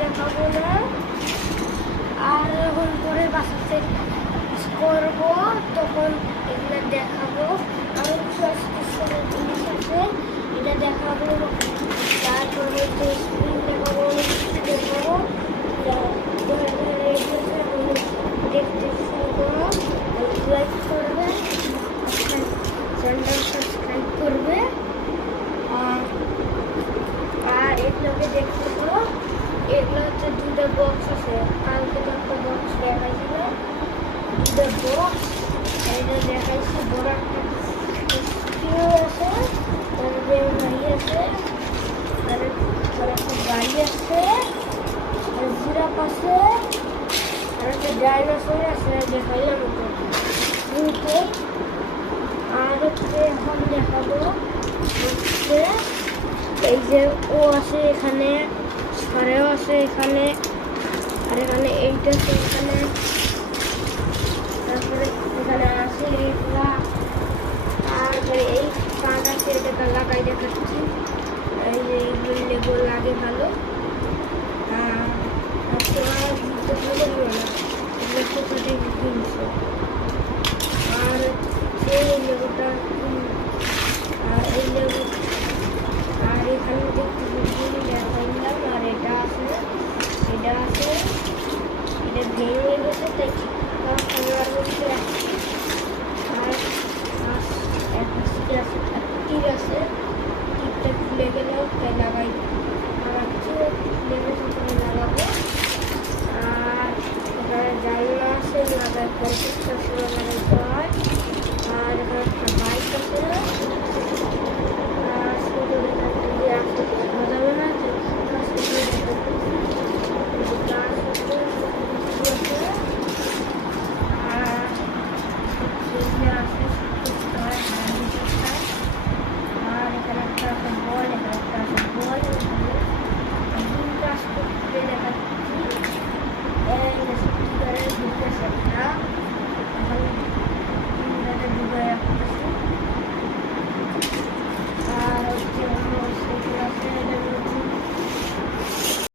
দেখাবো না। আর যখন পরে বাসাতে করবো তখন এগুলো দেখাবো। আরো কিছু স্পেশাল জিনিস আছে, এটা দেখাবো। তারপর হচ্ছে স্ক্রিন দেখাবো, অনেক কিছু দেখাবো। দেখতে শুরু করো, লাইক করবে, চ্যানেলটা সাবস্ক্রাইব করবে। আর এগুলোকে দেখতে পাবো। এগুলো হচ্ছে দুটো বক্স আছে, কালকে তো একটা বক্স দেখাইছিল, দুটো বক্স। এটা দেখাইছি, বড় একটা স্ক্রিন আছে, তারপরে গাড়ি আছে, তারপরে একটা গাড়ি আছে, জিরাফ আছে, আর একটা ডাইনোসর আছে, দেখাইলাম ওকে। আর হচ্ছে এখন দেখাবো হচ্ছে এই যে ও আছে এখানে, সারেও আছে এখানে, আর এখানে এইটা আছে এখানে, তারপরে এখানে আছে এইগুলা, তারপরে এই কাঠ আছে, এটাকে লাগাই দেখাচ্ছি। এই যে এইগুলো লেবু লাগে ভালো। আর তোমার বুঝতে পারবে না, এগুলো কোথা থেকে কিনছো।